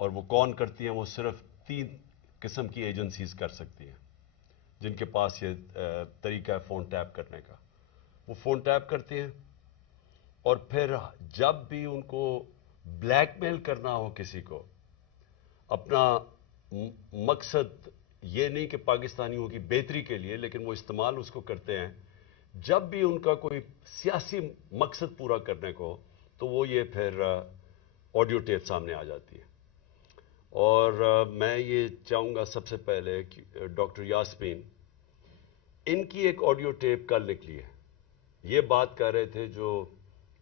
اور وہ کون کرتی ہیں؟ وہ صرف 3 قسم کی ایجنسیز کر سکتی ہیں جن کے پاس یہ طریقہ ہے فون ٹیپ کرنے کا. وہ فون ٹیپ کرتے ہیں اور پھر جب بھی ان کو بلیک میل کرنا ہو کسی کو، اپنا مقصد یہ نہیں کہ پاکستانیوں کی بہتری کے لیے، لیکن وہ استعمال اس کو کرتے ہیں جب بھی ان کا کوئی سیاسی مقصد پورا کرنے کو، تو وہ یہ پھر آڈیو ٹیپ سامنے آ جاتی ہے. اور میں یہ چاہوں گا سب سے پہلے کہ ڈاکٹر یاسمین، ان کی ایک آڈیو ٹیپ کل نکلی ہے. یہ بات کر رہے تھے جو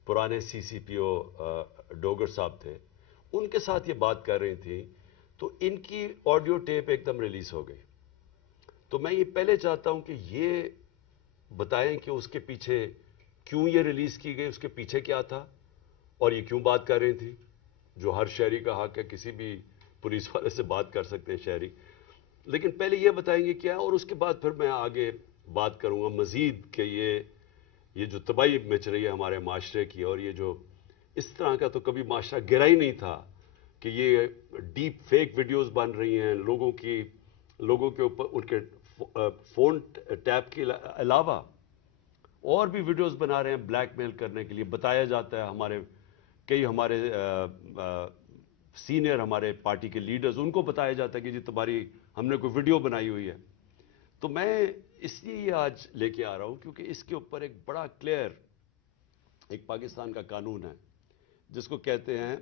پرانے سی سی پی او ڈوگر صاحب تھے، ان کے ساتھ یہ بات کر رہی تھی، تو ان کی آڈیو ٹیپ ایک دم ریلیز ہو گئی. تو میں یہ پہلے چاہتا ہوں کہ یہ بتائیں کہ اس کے پیچھے کیوں یہ ریلیز کی گئی، اس کے پیچھے کیا تھا، اور یہ کیوں بات کر رہی تھی، جو ہر شہری کا حق ہے، کسی بھی پولیس والے سے بات کر سکتے ہیں شہری. لیکن پہلے یہ بتائیں گے کیا، اور اس کے بعد پھر میں آگے بات کروں گا مزید کہ یہ جو تباہی مچ رہی ہے ہمارے معاشرے کی، اور یہ جو اس طرح کا تو کبھی معاشرہ گرا ہی نہیں تھا کہ یہ ڈیپ فیک ویڈیوز بن رہی ہیں لوگوں کے اوپر، ان کے فون ٹیپ کے علاوہ اور بھی ویڈیوز بنا رہے ہیں بلیک میل کرنے کے لیے. بتایا جاتا ہے ہمارے سینئر ہمارے پارٹی کے لیڈرز، ان کو بتایا جاتا ہے کہ جی تمہاری ہم نے کوئی ویڈیو بنائی ہوئی ہے. تو میں اس لیے یہ آج لے کے آ رہا ہوں کیونکہ اس کے اوپر ایک بڑا کلیئر ایک پاکستان کا قانون ہے جس کو کہتے ہیں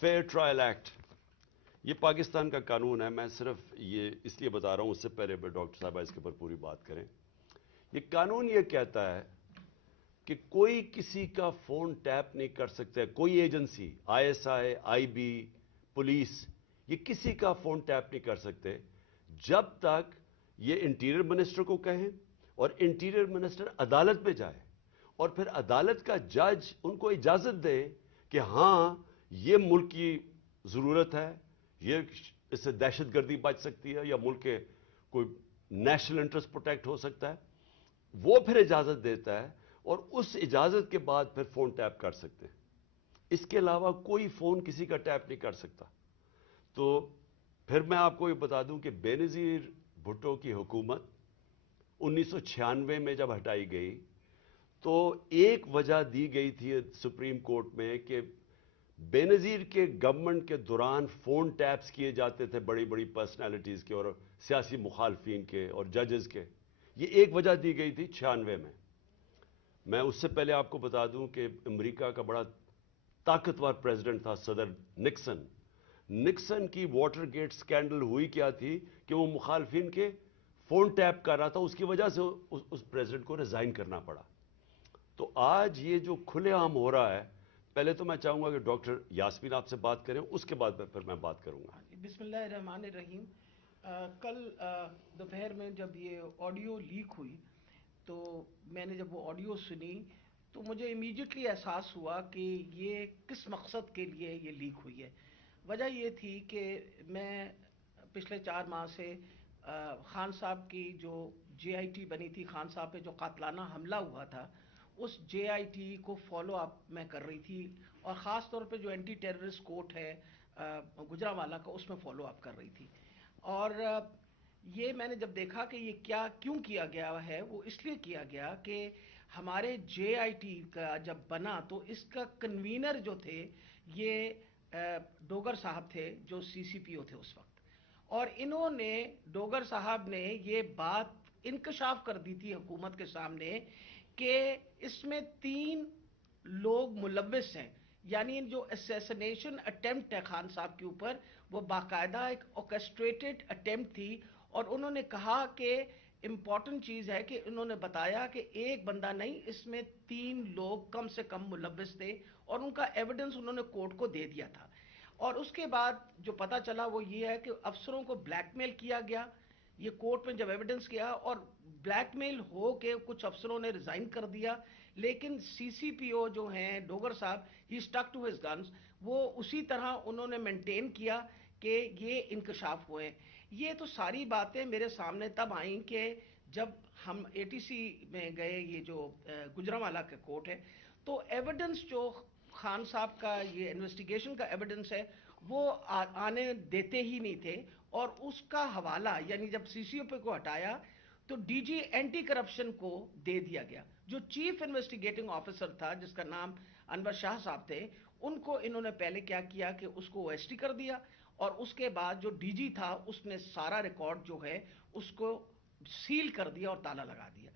فیئر ٹرائل ایکٹ. یہ پاکستان کا قانون ہے. میں صرف یہ اس لیے بتا رہا ہوں، اس سے پہلے ڈاکٹر صاحبہ اس کے اوپر پوری بات کریں. یہ قانون یہ کہتا ہے کہ کوئی کسی کا فون ٹیپ نہیں کر سکتا ہے، کوئی agency, I S I, I B, police, یہ کسی کا فون ٹیپ نہیں کر سکتے جب تک یہ انٹیریئر منسٹر کو کہیں اور انٹیریئر منسٹر عدالت میں جائے اور پھر عدالت کا جج ان کو اجازت دے کہ ہاں یہ ملک کی ضرورت ہے، یہ اس سے دہشت گردی بچ سکتی ہے یا ملک کے کوئی نیشنل انٹرسٹ پروٹیکٹ ہو سکتا ہے. وہ پھر اجازت دیتا ہے اور اس اجازت کے بعد پھر فون ٹیپ کر سکتے ہیں. اس کے علاوہ کوئی فون کسی کا ٹیپ نہیں کر سکتا. تو پھر میں آپ کو یہ بتا دوں کہ بے نظیر بھٹو کی حکومت 1996 میں جب ہٹائی گئی تو ایک وجہ دی گئی تھی سپریم کورٹ میں کہ بے نظیر کے گورنمنٹ کے دوران فون ٹیپس کیے جاتے تھے بڑی بڑی پرسنالٹیز کے اور سیاسی مخالفین کے اور ججز کے. یہ ایک وجہ دی گئی تھی 96 میں. میں اس سے پہلے آپ کو بتا دوں کہ امریکہ کا بڑا طاقتور پریزیڈنٹ تھا صدر نکسن. نکسن کی واٹر گیٹ سکینڈل ہوئی کیا تھی کہ وہ مخالفین کے فون ٹیپ کر رہا تھا، اس کی وجہ سے اس پریزیڈنٹ کو ریزائن کرنا پڑا. تو آج یہ جو کھلے عام ہو رہا ہے، پہلے تو میں چاہوں گا کہ ڈاکٹر یاسمین آپ سے بات کریں، اس کے بعد پھر میں بات کروں گا. بسم اللہ الرحمن الرحیم. کل دوپہر میں جب یہ آڈیو لیک ہوئی تو میں نے جب وہ آڈیو سنی تو مجھے امیڈیٹلی احساس ہوا کہ یہ کس مقصد کے لیے یہ لیک ہوئی ہے. وجہ یہ تھی کہ میں پچھلے 4 ماہ سے خان صاحب کی جو جے آئی ٹی بنی تھی، خان صاحب پہ جو قاتلانہ حملہ ہوا تھا، اس جے آئی ٹی کو فالو اپ میں کر رہی تھی، اور خاص طور پہ جو اینٹی ٹیررسٹ کورٹ ہے گجرانوالہ کا، اس میں فالو اپ کر رہی تھی. اور یہ میں نے جب دیکھا کہ یہ کیوں کیا گیا ہے، وہ اس لیے کیا گیا کہ ہمارے جے آئی ٹی کا جب بنا تو اس کا کنوینر جو تھے یہ ڈوگر صاحب تھے جو سی سی پی او تھے اس وقت. اور انہوں نے ڈوگر صاحب نے یہ بات انکشاف کر دی تھی حکومت کے سامنے کہ اس میں 3 لوگ ملوث ہیں. یعنی جو اسیسنیشن اٹیمپٹ ہے خان صاحب کے اوپر، وہ باقاعدہ ایک اوکسٹریٹڈ اٹیمپٹ تھی. اور انہوں نے کہا کہ امپورٹنٹ چیز ہے کہ انہوں نے بتایا کہ ایک بندہ نہیں، اس میں 3 لوگ کم سے کم ملوث تھے، اور ان کا ایویڈنس انہوں نے کورٹ کو دے دیا تھا. اور اس کے بعد جو پتا چلا وہ یہ ہے کہ افسروں کو بلیک میل کیا گیا. یہ کورٹ میں جب ایویڈنس کیا اور بلیک میل ہو کے کچھ افسروں نے ریزائن کر دیا، لیکن سی سی پی او جو ہیں ڈوگر صاحب، ہی اسٹک ٹو ہز گنز، وہ اسی طرح انہوں نے مینٹین کیا کہ یہ انکشاف ہوئے. یہ تو ساری باتیں میرے سامنے تب آئیں کہ جب ہم اے ٹی سی میں گئے، یہ جو گجرانوالہ کا کورٹ ہے، تو ایویڈنس جو خان صاحب کا یہ انویسٹیگیشن کا ایویڈنس ہے وہ آنے دیتے ہی نہیں تھے، اور اس کا حوالہ یعنی جب سی سی او پی کو ہٹایا تو ڈی جی اینٹی کرپشن کو دے دیا گیا. جو چیف انویسٹیگیٹنگ آفیسر تھا جس کا نام انور شاہ صاحب تھے، ان کو انہوں نے پہلے کیا کیا کہ اس کو او ایس ٹی کر دیا، اور اس کے بعد جو ڈی جی تھا اس نے سارا ریکارڈ جو ہے اس کو سیل کر دیا اور تالا لگا دیا.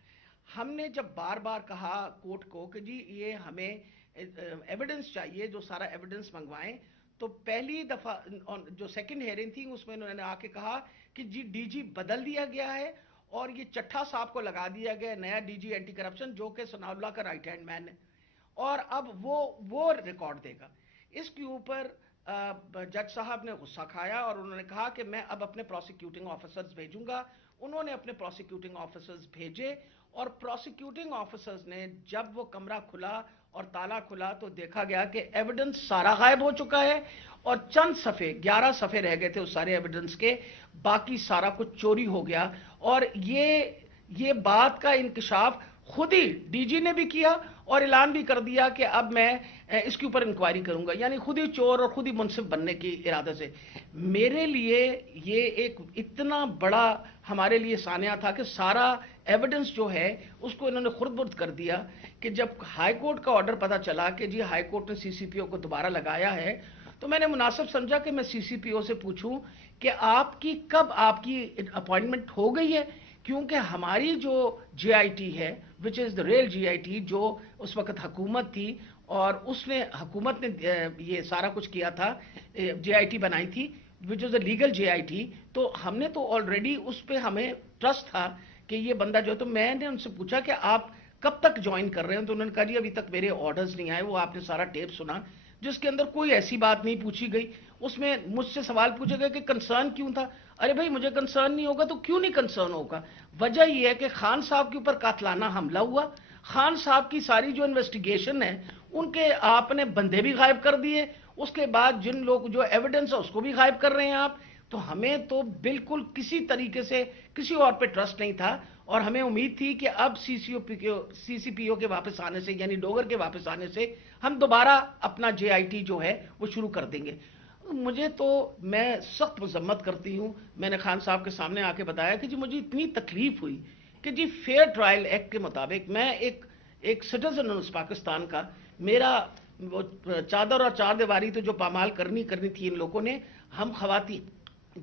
ہم نے جب بار بار کہا کورٹ کو کہ جی یہ ہمیں ایویڈنس چاہیے، جو سارا ایویڈنس منگوائیں، تو پہلی دفعہ جو سیکنڈ ہیئرنگ تھی اس میں انہوں نے آ کے کہا کہ جی ڈی جی بدل دیا گیا ہے اور یہ چٹھا صاحب کو لگا دیا گیا نیا ڈی جی اینٹی کرپشن، جو کہ ثناء اللہ کا رائٹ ہینڈ مین ہے، اور اب وہ ریکارڈ دے گا. اس کے اوپر جج صاحب نے غصہ کھایا اور انہوں نے کہا کہ میں اب اپنے پروسیکیوٹنگ آفیسرز بھیجوں گا. انہوں نے اپنے پروسیکیوٹنگ آفیسرز بھیجے، اور پروسیکیوٹنگ آفیسرز نے جب وہ کمرہ کھلا اور تالا کھلا تو دیکھا گیا کہ ایویڈنس سارا غائب ہو چکا ہے، اور چند صفحے 11 صفحے رہ گئے تھے اس سارے ایویڈنس کے، باقی سارا کچھ چوری ہو گیا. اور یہ بات کا انکشاف خود ہی ڈی جی نے بھی کیا اور اعلان بھی کر دیا کہ اب میں اس کے اوپر انکوائری کروں گا، یعنی خود ہی چور اور خود ہی منصف بننے کی ارادے سے. میرے لیے یہ ایک اتنا بڑا ہمارے لیے سانحہ تھا کہ سارا ایویڈنس جو ہے اس کو انہوں نے خرد برد کر دیا، کہ جب ہائی کورٹ کا آرڈر پتا چلا کہ جی ہائی کورٹ نے سی سی پی او کو دوبارہ لگایا ہے، تو میں نے مناسب سمجھا کہ میں سی سی پی او سے پوچھوں کہ کب آپ کی اپوائنٹمنٹ ہو گئی ہے، کیونکہ ہماری جو جے آئی ٹی ہے وچ از دا ریل جے آئی ٹی، جو اس وقت حکومت تھی اور حکومت نے یہ سارا کچھ کیا تھا، جے آئی ٹی بنائی تھی وچ از a legal J I T, تو ہم نے تو آلریڈی اس پہ ہمیں ٹرسٹ تھا کہ یہ بندہ جو، تو میں نے ان سے پوچھا کہ آپ کب تک جوائن کر رہے ہیں، تو انہوں نے کہا جی ابھی تک میرے آرڈرز نہیں آئے. وہ آپ نے سارا ٹیپ سنا جس کے اندر کوئی ایسی بات نہیں پوچھی گئی. اس میں مجھ سے سوال پوچھے گئے کہ کنسرن کیوں تھا. ارے بھائی مجھے کنسرن نہیں ہوگا تو کیوں نہیں کنسرن ہوگا؟ وجہ یہ ہے کہ خان صاحب کے اوپر قاتلانہ حملہ ہوا، خان صاحب کی ساری جو انویسٹیگیشن ہے ان کے آپ نے بندے بھی غائب کر دیے، اس کے بعد جن لوگ جو ایویڈنس ہے اس کو بھی غائب کر رہے ہیں آپ. تو ہمیں تو بالکل کسی طریقے سے کسی اور پہ ٹرسٹ نہیں تھا، اور ہمیں امید تھی کہ اب سی سی پی او کے واپس آنے سے، یعنی ڈوگر کے واپس آنے سے ہم دوبارہ اپنا جے آئی ٹی جو ہے وہ شروع کر دیں گے. میں سخت مذمت کرتی ہوں. میں نے خان صاحب کے سامنے آ کے بتایا کہ جی مجھے اتنی تکلیف ہوئی کہ جی فیئر ٹرائل ایکٹ کے مطابق میں ایک سٹیزن ہوں اس پاکستان کا، میرا چادر اور چار دیواری تو جو پامال کرنی تھی ان لوگوں نے، ہم خواتین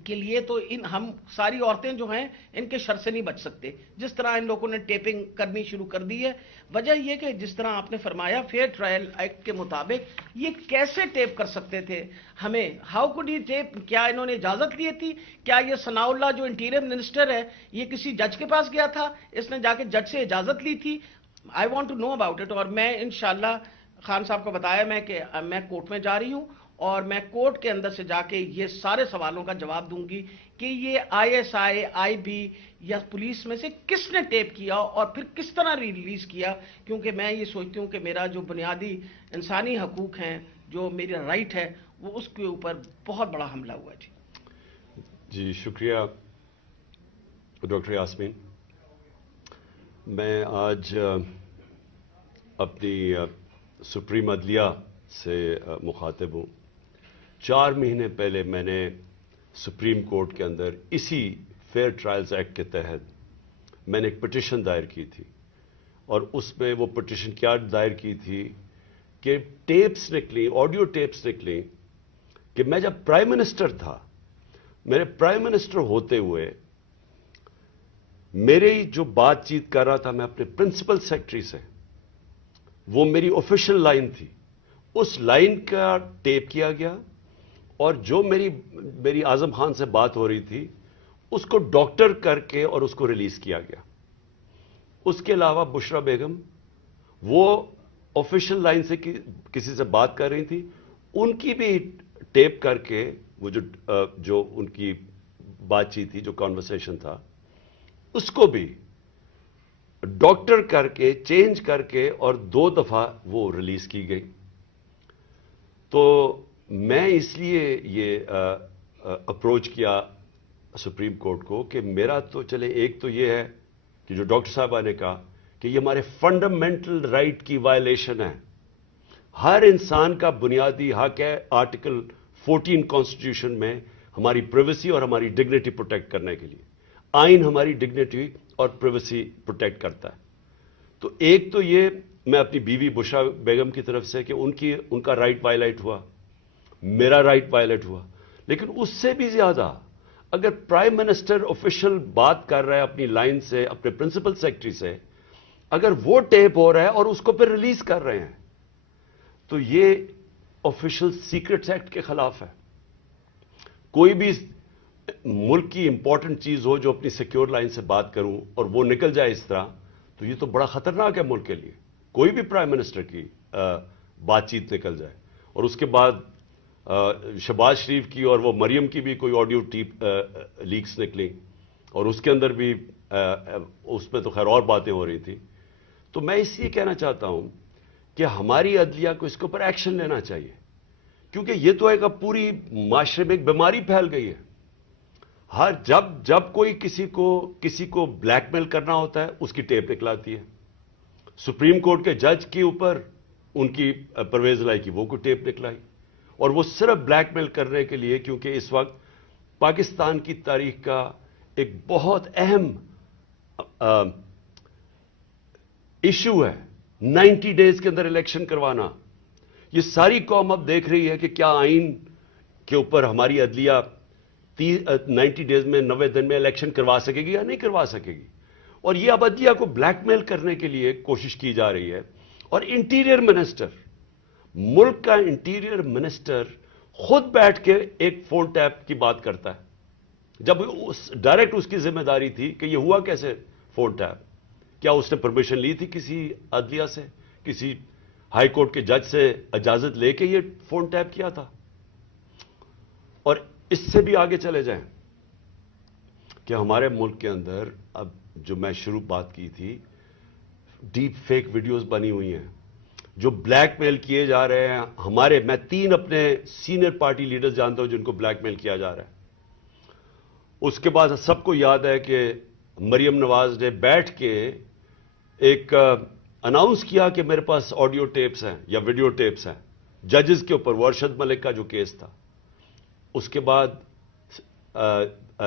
کے لیے تو ہم ساری عورتیں جو ہیں ان کے شر سے نہیں بچ سکتے. جس طرح ان لوگوں نے ٹیپنگ کرنی شروع کر دی ہے، وجہ یہ کہ جس طرح آپ نے فرمایا فیئر ٹرائل ایکٹ کے مطابق یہ کیسے ٹیپ کر سکتے تھے ہمیں؟ ہاؤ کوڈ یہ ٹیپ؟ کیا انہوں نے اجازت لی تھی؟ کیا یہ ثناء اللہ جو انٹیریئر منسٹر ہے یہ کسی جج کے پاس گیا تھا؟ اس نے جا کے جج سے اجازت لی تھی؟ I want to know about it. اور میں انشاءاللہ خان صاحب کو بتایا میں کورٹ میں جا رہی ہوں، اور میں کورٹ کے اندر سے جا کے یہ سارے سوالوں کا جواب دوں گی کہ یہ آئی ایس آئی بی یا پولیس میں سے کس نے ٹیپ کیا اور پھر کس طرح ریلیز کیا. کیونکہ میں یہ سوچتی ہوں کہ میرا جو بنیادی انسانی حقوق ہیں، جو میرا رائٹ ہے، وہ اس کے اوپر بہت بڑا حملہ ہوا. جی شکریہ ڈاکٹر یاسمین. میں آج اپنی سپریم عدلیہ سے مخاطب ہوں. 4 مہینے پہلے میں نے سپریم کورٹ کے اندر اسی فیئر ٹرائلز ایکٹ کے تحت میں نے ایک پٹیشن دائر کی تھی، اور اس میں وہ پٹیشن کیا دائر کی تھی کہ ٹیپس نکلی، آڈیو ٹیپس نکلی کہ میں جب پرائم منسٹر تھا، میرے پرائم منسٹر ہوتے ہوئے میری جو بات چیت کر رہا تھا میں اپنے پرنسپل سیکرٹری سے، وہ میری آفیشیل لائن تھی، اس لائن کا ٹیپ کیا گیا، اور جو میری اعظم خان سے بات ہو رہی تھی اس کو ڈاکٹر کر کے اور اس کو ریلیز کیا گیا. اس کے علاوہ بشرا بیگم وہ آفیشیل لائن سے کسی سے بات کر رہی تھی، ان کی بھی ٹیپ کر کے وہ جو ان کی بات چیت تھی، جو کانورسیشن تھا، اس کو بھی ڈاکٹر کر کے چینج کر کے اور 2 دفعہ وہ ریلیز کی گئی. تو میں اس لیے یہ اپروچ کیا سپریم کورٹ کو کہ میرا تو چلے، ایک تو یہ ہے کہ جو ڈاکٹر صاحبہ نے کہا کہ یہ ہمارے فنڈامنٹل رائٹ کی وائلیشن ہے. ہر انسان کا بنیادی حق ہے آرٹیکل 14 کانسٹیٹیوشن میں ہماری پرائیویسی اور ہماری ڈگنیٹی پروٹیکٹ کرنے کے لیے. آئین ہماری ڈگنیٹی اور پرائیویسی پروٹیکٹ کرتا ہے. تو ایک تو یہ میں اپنی بیوی بشرا بیگم کی طرف سے کہ ان کا رائٹ وائلیٹ ہوا, میرا رائٹ وائلیٹ ہوا, لیکن اس سے بھی زیادہ اگر پرائم منسٹر آفیشل بات کر رہا ہے اپنی لائن سے, اپنے پرنسپل سیکرٹری سے, اگر وہ ٹیپ ہو رہا ہے اور اس کو پھر ریلیز کر رہے ہیں, تو یہ آفیشل سیکرٹس ایکٹ کے خلاف ہے. کوئی بھی ملک کی امپورٹنٹ چیز ہو جو اپنی سیکیور لائن سے بات کروں اور وہ نکل جائے اس طرح, تو یہ تو بڑا خطرناک ہے ملک کے لیے. کوئی بھی پرائم منسٹر کی بات چیت نکل جائے, اور اس کے بعد شہباز شریف کی اور وہ مریم کی بھی کوئی آڈیو ٹیپ لیکس نکلی, اور اس کے اندر بھی اس میں تو خیر اور باتیں ہو رہی تھی. تو میں اس لیے کہنا چاہتا ہوں کہ ہماری عدلیہ کو اس کے اوپر ایکشن لینا چاہیے, کیونکہ یہ تو ایک اب پوری معاشرے میں ایک بیماری پھیل گئی ہے. جب کوئی کسی کو بلیک میل کرنا ہوتا ہے اس کی ٹیپ نکلاتی ہے. سپریم کورٹ کے جج کے اوپر ان کی پرویز لائی کی وہ کوئی ٹیپ نکلائی, اور وہ صرف بلیک میل کرنے کے لیے, کیونکہ اس وقت پاکستان کی تاریخ کا ایک بہت اہم ایشو ہے 90 ڈیز کے اندر الیکشن کروانا. یہ ساری قوم اب دیکھ رہی ہے کہ کیا آئین کے اوپر ہماری عدلیہ 90 ڈیز میں 90 دن میں الیکشن کروا سکے گی یا نہیں کروا سکے گی. اور یہ اب عدلیہ کو بلیک میل کرنے کے لیے کوشش کی جا رہی ہے. اور انٹیریئر منسٹر, ملک کا انٹیریئر منسٹر خود بیٹھ کے ایک فون ٹیپ کی بات کرتا ہے, جب ڈائریکٹ اس کی ذمہ داری تھی کہ یہ ہوا کیسے فون ٹیپ. کیا اس نے پرمیشن لی تھی کسی عدلیہ سے, کسی ہائی کورٹ کے جج سے اجازت لے کے یہ فون ٹیپ کیا تھا؟ اور اس سے بھی آگے چلے جائیں کہ ہمارے ملک کے اندر اب جو میں شروع بات کی تھی, ڈیپ فیک ویڈیوز بنی ہوئی ہیں جو بلیک میل کیے جا رہے ہیں. میں 3 اپنے سینئر پارٹی لیڈرز جانتا ہوں جن کو بلیک میل کیا جا رہا ہے. اس کے بعد سب کو یاد ہے کہ مریم نواز نے بیٹھ کے ایک اناؤنس کیا کہ میرے پاس آڈیو ٹیپس ہیں یا ویڈیو ٹیپس ہیں ججز کے اوپر, وہ ارشد ملک کا جو کیس تھا. اس کے بعد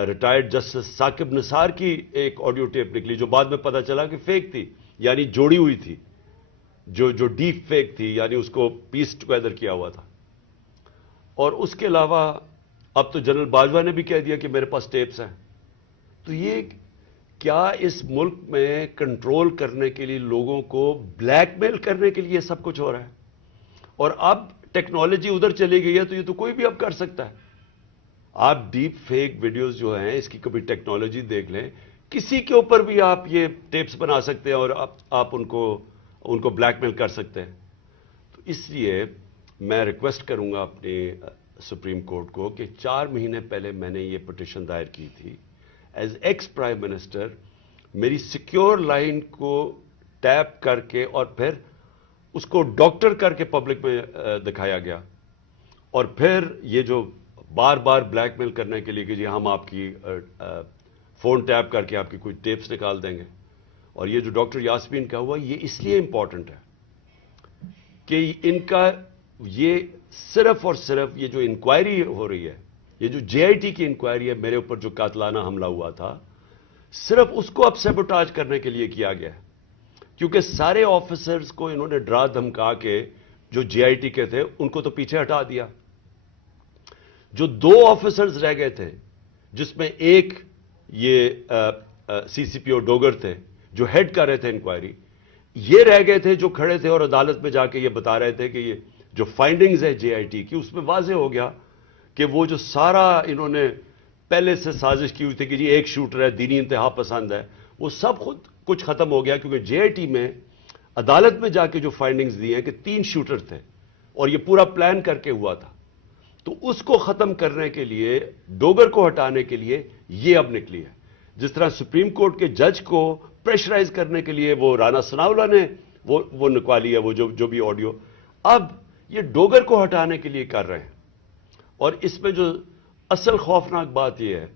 ریٹائرڈ جسٹس ثاقب نثار کی ایک آڈیو ٹیپ نکلی جو بعد میں پتا چلا کہ فیک تھی, یعنی جوڑی ہوئی تھی, جو ڈیپ فیک تھی, یعنی اس کو پیس ٹوگیدر کیا ہوا تھا. اور اس کے علاوہ اب تو جنرل باجوہ نے بھی کہہ دیا کہ میرے پاس ٹیپس ہیں. تو یہ کیا اس ملک میں کنٹرول کرنے کے لیے, لوگوں کو بلیک میل کرنے کے لیے سب کچھ ہو رہا ہے؟ اور اب ٹیکنالوجی ادھر چلی گئی ہے تو یہ تو کوئی بھی اب کر سکتا ہے. آپ ڈیپ فیک ویڈیوز جو ہیں اس کی کبھی ٹیکنالوجی دیکھ لیں, کسی کے اوپر بھی آپ یہ ٹیپس بنا سکتے ہیں اور آپ ان کو بلیک میل کر سکتے ہیں. تو اس لیے میں ریکویسٹ کروں گا اپنے سپریم کورٹ کو کہ 4 مہینے پہلے میں نے یہ پٹیشن دائر کی تھی. ایز ایکس پرائم منسٹر میری سیکیور لائن کو ٹیپ کر کے اور پھر اس کو ڈاکٹر کر کے پبلک میں دکھایا گیا, اور پھر یہ جو بار بار بلیک میل کرنے کے لیے کہ جی ہم آپ کی فون ٹیپ کر کے آپ کی کوئی ٹیپس نکال دیں گے. اور یہ جو ڈاکٹر یاسمین کا ہوا یہ اس لیے امپورٹنٹ ہے کہ ان کا یہ صرف اور صرف یہ جو انکوائری ہو رہی ہے, یہ جو جے آئی ٹی کی انکوائری ہے میرے اوپر جو قاتلانہ حملہ ہوا تھا, صرف اس کو اب سیبوٹاج کرنے کے لیے کیا گیا ہے. کیونکہ سارے آفیسرز کو انہوں نے ڈرا دھمکا کے جو جے آئی ٹی کے تھے ان کو تو پیچھے ہٹا دیا. جو 2 آفیسرز رہ گئے تھے, جس میں ایک یہ سی سی پی او ڈوگر تھے جو ہیڈ کر رہے تھے انکوائری, یہ رہ گئے تھے جو کھڑے تھے اور عدالت میں جا کے یہ بتا رہے تھے کہ یہ جو فائنڈنگز ہے جے آئی ٹی کی, اس میں واضح ہو گیا کہ وہ جو سارا انہوں نے پہلے سے سازش کی ہوئی تھی کہ جی ایک شوٹر ہے, دینی انتہا پسند ہے, وہ سب خود کچھ ختم ہو گیا. کیونکہ جے آئی ٹی میں عدالت میں جا کے جو فائنڈنگز دی ہیں کہ 3 شوٹر تھے اور یہ پورا پلان کر کے ہوا تھا. تو اس کو ختم کرنے کے لیے, ڈوگر کو ہٹانے کے لیے یہ اب نکلی ہے. جس طرح سپریم کورٹ کے جج کو پریشرائز کرنے کے لیے وہ رانا ثناءاللہ نے وہ نکوالی ہے, وہ جو بھی آڈیو, اب یہ ڈوگر کو ہٹانے کے لیے کر رہے ہیں. اور اس میں جو اصل خوفناک بات یہ ہے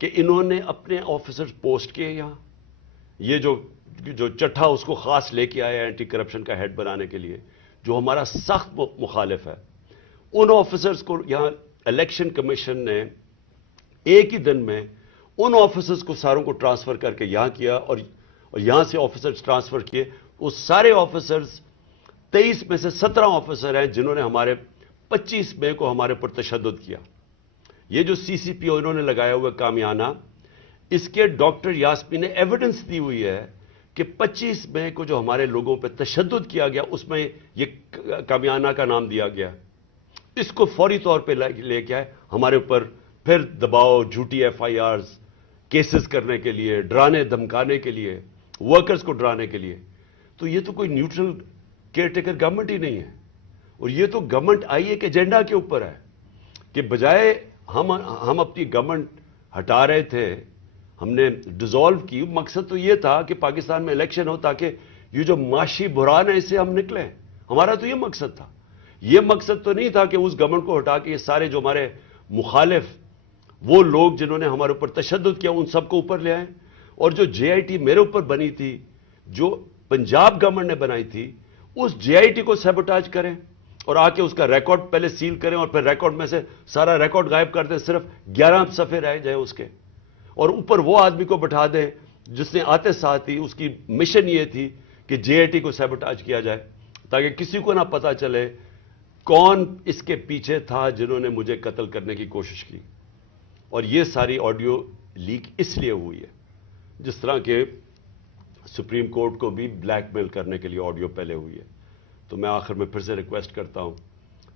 کہ انہوں نے اپنے آفیسر پوسٹ کیے یہاں, یہ جو چٹھا اس کو خاص لے کے آیا اینٹی کرپشن کا ہیڈ بنانے کے لیے, جو ہمارا سخت مخالف ہے, ان آفیسرز کو یہاں الیکشن کمیشن نے ایک ہی دن میں ان آفیسرز کو ساروں کو ٹرانسفر کر کے یہاں کیا اور یہاں سے آفیسرز ٹرانسفر کیے. وہ سارے آفیسرز 23 میں سے 17 آفیسر ہیں جنہوں نے ہمارے 25 مئی کو ہمارے پر تشدد کیا. یہ جو سی سی پی او انہوں نے لگایا ہوا کامیانہ، اس کے ڈاکٹر یاسمین نے ایویڈنس دی ہوئی ہے کہ 25 مئی کو جو ہمارے لوگوں پہ تشدد کیا گیا اس میں یہ کامیانہ کا نام دیا گیا. اس کو فوری طور پہ لے کے آئے ہمارے اوپر پھر دباؤ، جھوٹی ایف آئی آرز کیسز کرنے کے لیے، ڈرانے دھمکانے کے لیے، ورکرز کو ڈرانے کے لیے. تو یہ تو کوئی نیوٹرل کیئر ٹیکر گورنمنٹ ہی نہیں ہے. اور یہ تو گورنمنٹ آئی ایک ایجنڈا کے اوپر ہے کہ بجائے ہم اپنی گورنمنٹ ہٹا رہے تھے، ہم نے ڈیزالو کی. مقصد تو یہ تھا کہ پاکستان میں الیکشن ہو تاکہ یہ جو معاشی بحران ہے اس سے ہم نکلیں. ہمارا تو یہ مقصد تھا. یہ مقصد تو نہیں تھا کہ اس گورنمنٹ کو ہٹا کے یہ سارے جو ہمارے مخالف وہ لوگ جنہوں نے ہمارے اوپر تشدد کیا ان سب کو اوپر لے آئیں. اور جو جے آئی ٹی میرے اوپر بنی تھی، جو پنجاب گورنمنٹ نے بنائی تھی، اس جے آئی ٹی کو سیبوٹاج کریں اور آ کے اس کا ریکارڈ پہلے سیل کریں اور پھر ریکارڈ میں سے سارا ریکارڈ غائب کر دیں، صرف 11 صفحے رہ جائیں اس کے. اور اوپر وہ آدمی کو بٹھا دیں جس نے آتے ساتھ ہی اس کی مشن یہ تھی کہ جے آئی ٹی کو سیبوٹاج کیا جائے تاکہ کسی کو نہ پتا چلے کون اس کے پیچھے تھا جنہوں نے مجھے قتل کرنے کی کوشش کی. اور یہ ساری آڈیو لیک اس لیے ہوئی ہے جس طرح کہ سپریم کورٹ کو بھی بلیک میل کرنے کے لیے آڈیو پہلے ہوئی ہے. تو میں آخر میں پھر سے ریکویسٹ کرتا ہوں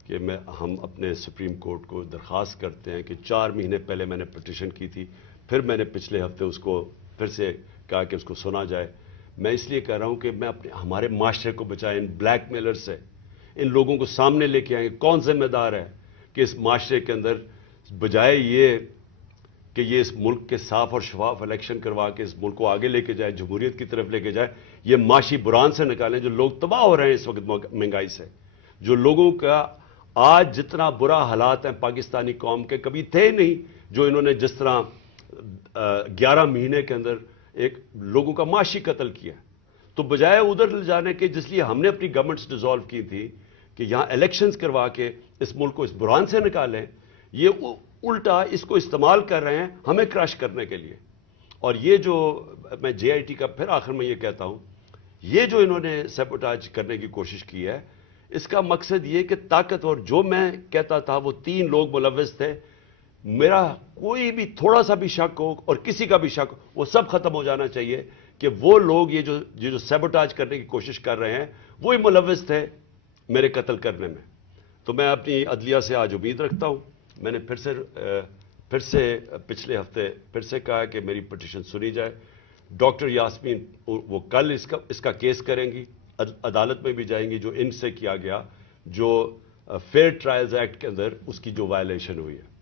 کہ ہم اپنے سپریم کورٹ کو درخواست کرتے ہیں کہ 4 مہینے پہلے میں نے پٹیشن کی تھی، پھر میں نے پچھلے ہفتے اس کو پھر سے کہا کہ اس کو سنا جائے. میں اس لیے کہہ رہا ہوں کہ میں ہمارے معاشرے کو بچائیں ان بلیک میلر سے. ان لوگوں کو سامنے لے کے آئیں. کون ذمہ دار ہے کہ اس معاشرے کے اندر بجائے یہ کہ یہ اس ملک کے صاف اور شفاف الیکشن کروا کے اس ملک کو آگے لے کے جائے، جمہوریت کی طرف لے کے جائے، یہ معاشی بحران سے نکالیں. جو لوگ تباہ ہو رہے ہیں اس وقت مہنگائی سے، جو لوگوں کا آج جتنا برا حالات ہیں پاکستانی قوم کے کبھی تھے نہیں، جو انہوں نے جس طرح 11 مہینے کے اندر ایک لوگوں کا معاشی قتل کیا. تو بجائے ادھر لے جانے کے جس لیے ہم نے اپنی گورنمنٹس ڈیزالو کی تھی کہ یہاں الیکشنز کروا کے اس ملک کو اس بحران سے نکالیں، یہ الٹا اس کو استعمال کر رہے ہیں ہمیں کراش کرنے کے لیے. اور یہ جو میں جے آئی ٹی کا پھر آخر میں یہ کہتا ہوں، یہ جو انہوں نے سیبوٹاج کرنے کی کوشش کی ہے، اس کا مقصد یہ کہ طاقتور جو میں کہتا تھا وہ 3 لوگ ملوث تھے، میرا کوئی بھی تھوڑا سا بھی شک ہو اور کسی کا بھی شک ہو وہ سب ختم ہو جانا چاہیے کہ وہ لوگ یہ جو سیبوٹاج کرنے کی کوشش کر رہے ہیں وہی ملوث تھے میرے قتل کرنے میں. تو میں اپنی عدلیہ سے آج امید رکھتا ہوں. میں نے پھر سے پچھلے ہفتے پھر سے کہا کہ میری پٹیشن سنی جائے. ڈاکٹر یاسمین وہ کل اس کا کیس کریں گی، عدالت میں بھی جائیں گی جو ان سے کیا گیا، جو فیئر ٹرائلز ایکٹ کے اندر اس کی جو وائلیشن ہوئی ہے.